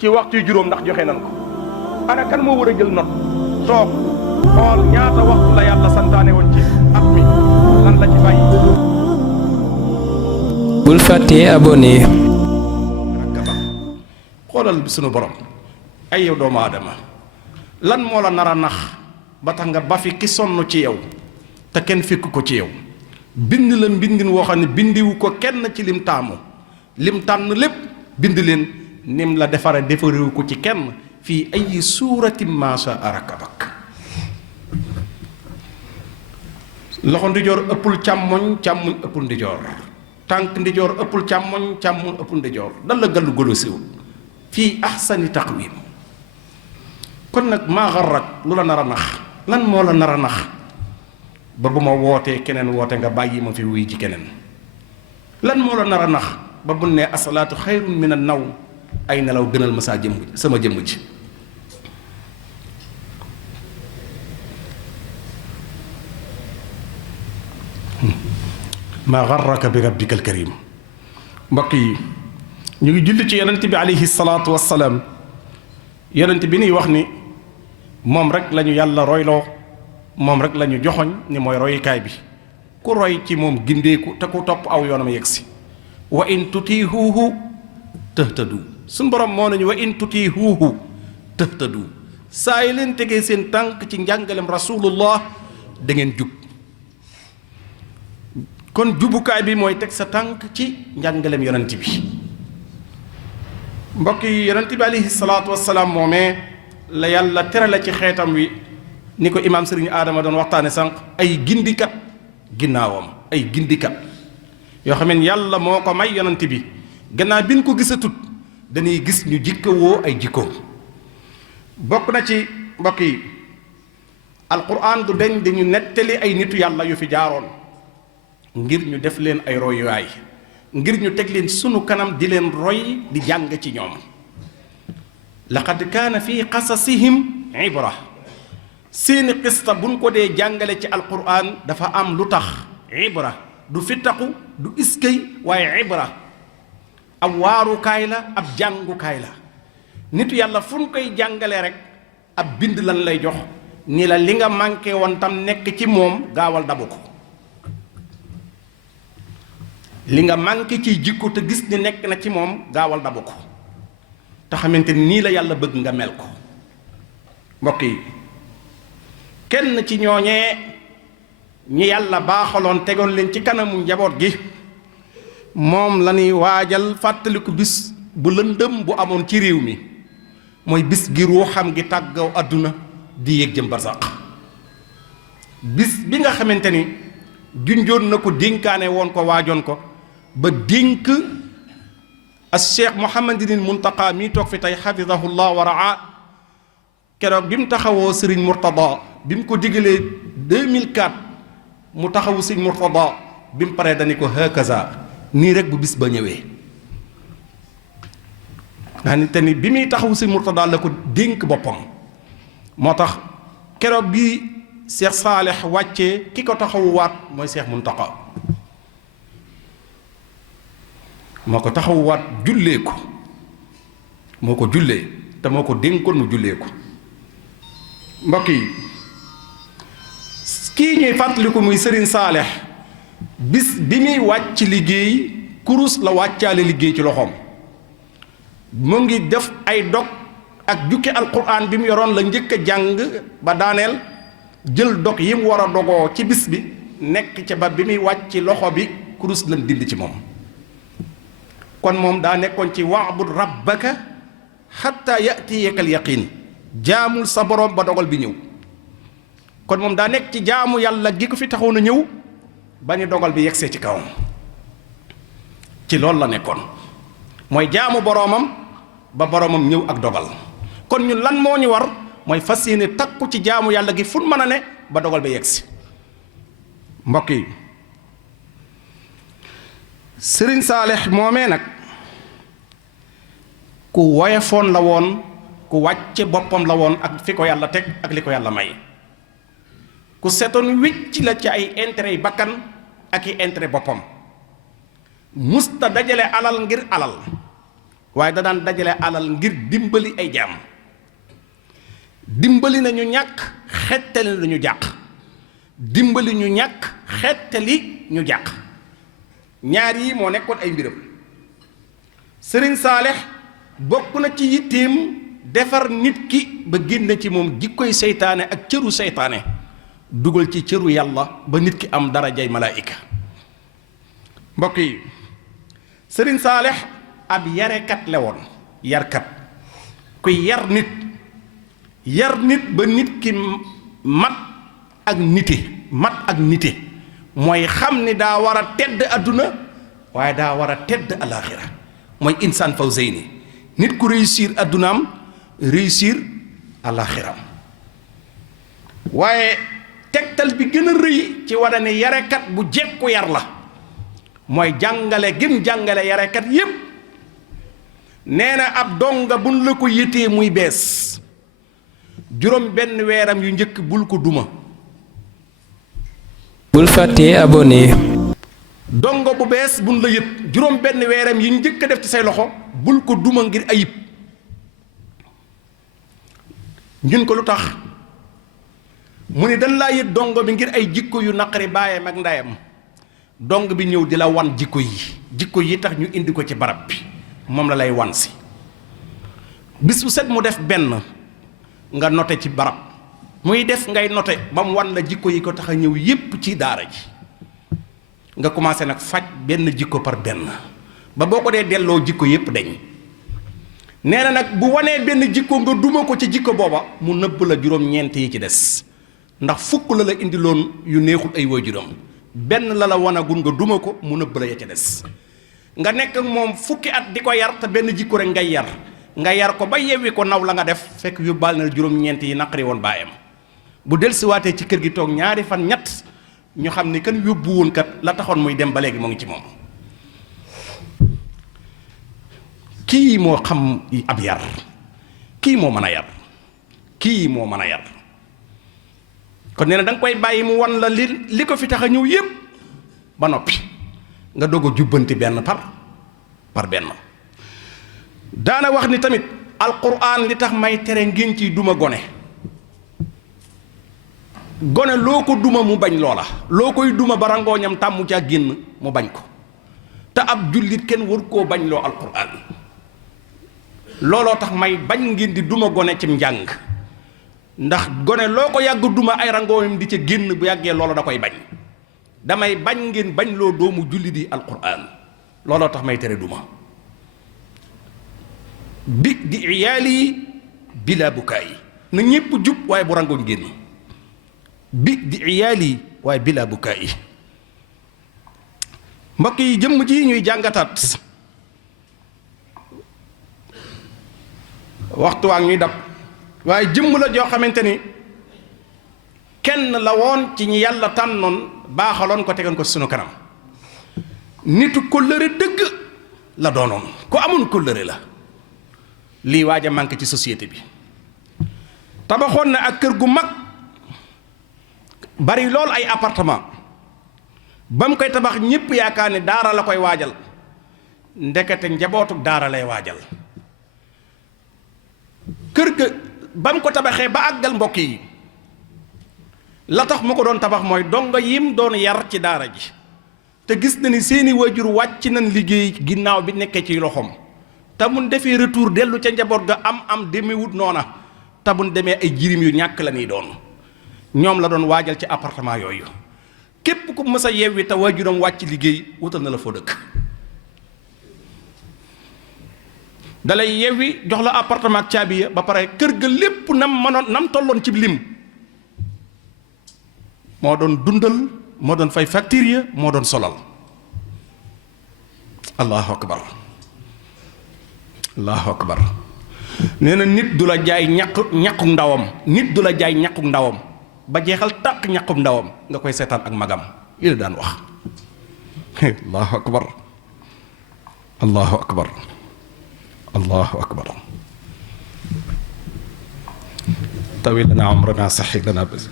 ci waxtu juróom ndax joxe nan ko ana kan moo war a jël note toog xool ñaata waxtu la yàlla santaane woon ci at mi lan la ci bàyyi. bul fàttee abonné. xoolal sunu borom ay yow doomu aadama lan moo la nar a nax ba tax nga ba fi ki sonn ci yow te kenn fekk ko ci yow bind la mbindin woo xam ne bindiwu ko kenn ci lim taamu lim tànn lépp bind leen nim la defarewu ko ci kenn fii ay suuratin maa shaa rakabak. loxo ndijoor ëppul càmmoñ càmmoñ ëppul ndijoor tànk ndijoor ëppul càmmoñ càmmoñ ëppul ndijoor dal la gallu golo siw fii ahsani taqwim. kon nag maa xarrak lu la nar a nax lan moo la nar a nax ba bu ma wootee keneen woote nga bàyyi ma fi wuy ji keneen lan moo la nar a nax ba bu ne asalaatu xayrun min an naw ay nelaw gënal ma saa jëmm sama jëmm ji. maa xarraka bi rabbika alkarim. mbokk yi ñu ngi julli ci yonent bi alayhi salaatu wassalaam yonent bi niy wax ni moom rek lañu yàlla royloo moom rek lañu joxoñ ni mooy royukaay bi ku roy ci moom gindeeku te ku topp aw yoonam yegsi. wa in tutiihuuhu tëhtadu suñ borom moo nañu wa in tutiihuuhu tëhtadu saa yi leen tegee seen tànk ci njàngalem rasulullah da ngeen jub. kon jubukaay bi mooy teg sa tànk ci njàngalem yonent bi. mbokk yi yonent bi alayhi salaatu wassalaam moomee la yàlla terale ci xeetam wi ni ko imaam sëriñ aadama doon waxtaane sànq ay gindikat ginnaawam ay gindikat yoo xam ne yàlla moo ko may yonent bi gannaaw bi ñu ko gisatut dañuy gis ñu jikkawoo ay jikkoom. bokk na ci mbokk yi alquran du deñ dañu nettali ay nitu yàlla yu fi jaaroon ngir ñu def leen ay royuwaay ngir ñu teg leen sunu kanam di leen roy di jàng ci ñoom. laqad kaana fi qasasihim ibra seeni qista buñ ko dee jàngale ci alquran dafa am lu tax ibra du fittaxu du iskay waaye ibra ab waarukaay la ab jàngukaay la. nitu yàlla fu ñu koy jàngale rek ab bind lan lay jox ni la li nga manqué woon tam nekk ci moom gaawal dabu ko. li nga manqué ciy jikko te gis ni nekk na ci moom gaawal dabu ko te xamante ni nii la yàlla bëgg nga mel ko. mbokk yi kenn ci ñooñee ñi yàlla baaxaloon tegoon leen ci kanamu njaboot gi moom la ñuy waajal fàttaliku bis bu lëndëm bu amoon ci réew mi mooy bis gi ruuxam gi tàggaw àdduna di yéeg jëm barsaq. bis bi nga xamante ni junjoon na ko dénkaane woon ko waajoon ko ba dénk as cheikh Mouhamadinil Muntaqa mii toog fi tey xafidahullah wa raa keroog bi mu taxawoo Serigne Mourtada bi mu ko digalee 2004 mu taxawu Serigne Mourtada bi mu paree dañu ko hakaza nii rek bu bis ba ñëwee. nga xamante ni bi muy taxawu Serigne Mourtada la ko dénk boppam moo tax keroog bi Cheikh Saalih wàccee ki ko taxawuwaat mooy Cheikh Muntaqa moo ko taxawuwaat jullee ko moo ko jullee te moo ko dénkoon mu jullee ko. mbokk yi kii ñuy fàttaliku muy Serigne Saalih bis bi muy wàcc liggéey kurus la wàccaale liggéey ci loxoom mu ngi def ay dog ak jukki alquran bi mu yoroon la njëkk a jàng ba daaneel jël dog yi mu war a dogoo ci bis bi nekk ca ba bi muy wàcc loxo bi kurus lañ dindi ci moom. kon moom daa nekkoon ci wa'bud rabbaka hatta ya'tiyaka al-yaqin jaamul sa borom ba dogal bi ñëw. kon moom daa nekk ci jaamu yàlla gi ko fi taxaw na ñëw ba ñu dogal bi yegsee ci kawam ci loolu la nekkoon mooy jaamu boroomam ba boroomam ñëw ak dogal. kon ñun lan moo ñu war mooy fas yéene takku ci jaamu yàlla gi fu mën a ne ba dogal ba yegsi. mbokk yi Serigne Saalih moomee nag ku woyofoon la woon ku wàcce boppam la woon ak fi ko yàlla teg ak li ko yàlla may. ku setoon wicc la ci ay intérêt yi bakkan ak i intérêt boppam musta dajale alal ngir alal waaye da daan dajale alal ngir dimbali ay jaam, dimbali na ñu ñàkk xettali na ñu jàq, dimbali ñu ñàkk xettali ñu jàq. ñaar yi moo nekkoon ay mbiram. Sëriñ Saalix bokk na ci yitteem defar nit ki ba génne ci moom jikkoy seytaane ak cëru seytaane dugal ci cëru yàlla ba nit ki am darajay malaayika. mbokk yi, Sëriñ Saalix ab yarekat la woon, yarkat kuy yar nit ba nit ki mat ak nite mooy xam ni daa war a tedd àdduna waaye daa war a tedd alaaxira, mooy insaan fawzayni, nit ku réussir àddunaam réussir alaaxiram. waaye tegtal bi gën a rëy ci wane ne yarekat bu jekku yar la mooy jàngale gim jàngale yarekat yépp. nee na ab donga buñ la ko yëtee muy bees juróom benn weeram yu njëkk bul ko duma. bul fàttee abonné. dongo bu bees buñ la yët juróom benn weeram yi njëkk a def ci say loxo bul ko duma ngir ayib. ñun ko lu tax mu ni dañ laa yët dongo bi ngir ay jikko yu naqari baayam ak ndeyam, dong bi ñëw di la wan jikko yi tax ñu indi ko ci barab bi moom la lay wan si. bis bu set mu def benn nga note ci barab muy def ngay note ba mu wan la jikko yi ko tax a ñëw yépp ci daara ji nga commencé nag faj benn jikko par benn ba boo ko dee delloo jikko yépp dañ. nee na nag bu wanee benn jikko nga duma ko ci jikko booba mu nëbb la juróom-ñeent yi ci des, ndax fukk la indiloon yu neexul ay waajuram, benn la wanagul nga duma ko mu nëbb la ya ca des. nga nekk ak moom fukki at di ko yar te benn jikko rek nga yar ko ba yewwi ko naw la nga def fekk yóbbaal na juróom-ñeent yi naqari woon baayam. bu dellusiwaatee ci kër gi toog ñaari fan ñett ñu xam ni kan yóbbu woon kat la taxoon muy dem ba léegi moo ngi ci moom. kii moo xam ab yar, kii moo mën a yar, kon nee na da nga koy bàyyi mu wan la li ko fi tax a ñëw yépp ba noppi nga doog a jubbanti benn par benn. daana wax ni tamit alquran li tax may tere ngeen ciy duma gone loo ko duma mu bañ loola, loo koy duma ba rangooñam tàmmu caa génn mu bañ ko, te ab jullit kenn war koo bañ loo alquran. looloo tax may bañ ngeen di duma gone cim njàng, ndax gone loo ko yàgg duma ay rangooñam di ca génn bu yàggee loola da koy bañ. damay bañ ngeen bañ loo doomu jullit yi alquran, looloo tax may tere duma. bi di iyaali bila bukaay, na ñépp jub waaye bu rangooñ génn. bi di iyaali waaye bila bukaay. mbokk yi, jëmm ji ñuy jàngataat waxtu waa ñuy dab, waaye jëmm la joo xamante ni kenn la woon ci ñi yàlla tànnoon baaxaloon ko tegoon ko sunu kanam. nitu kóllëre dëgg la doonoon, ku amoon kóllëre la. lii waaj a manqué ci société bi. tabaxoon na ak kër gu mag bari lool ay appartement, ba mu koy tabax ñépp yaakaar ne daara la koy waajal, ndekete njabootu daara lay waajal. kër ga ba mu ko tabaxee ba àggal, mbokk yi, la tax mu ko doon tabax mooy dongo yim doon yar ci daara ji te gis na ni seeni waajur wàcc nañ liggéey ginnaaw bi nekkee ci loxoom, te mun defee retour dellu ca njaboot ga am demewut noona, te mun demee ay jirim yu ñàkk la ñuy doon. ñoom la doon waajal ci appartement yooyu. képp ku mës a yewwi te waajuram wàcc liggéey wutal na la foo dëkk. dalay yewwi jox la appartement ak caabi ya ba pare kër ga lépp nam tolloon ci lim moo doon dundal, moo doon fay facture ya, moo doon solal. allahu akbar, allahu akbar. nee na nit du la jaay ñaqu ndawam, nit du la jaay ñaqu ndawam ba jeexal tàq ñaqu ndawam nga koy seetaan ak magam. li la daan wax. allahu akbar, allahu akbar, allahu akbar. tawil lana umrana, saxi lana bas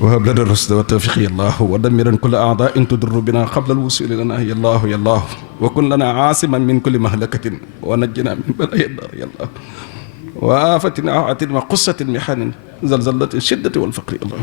وهب لنا الرشد والتوفيق يا الله ودمرا كل أعداء تضر بنا قبل الوصول لنا يا الله يا الله وكن لنا عاصما من كل مهلكة ونجنا من بلاء الدار يا الله وآفة عاهة وقصة محن زلزلة الشدة والفقر يا الله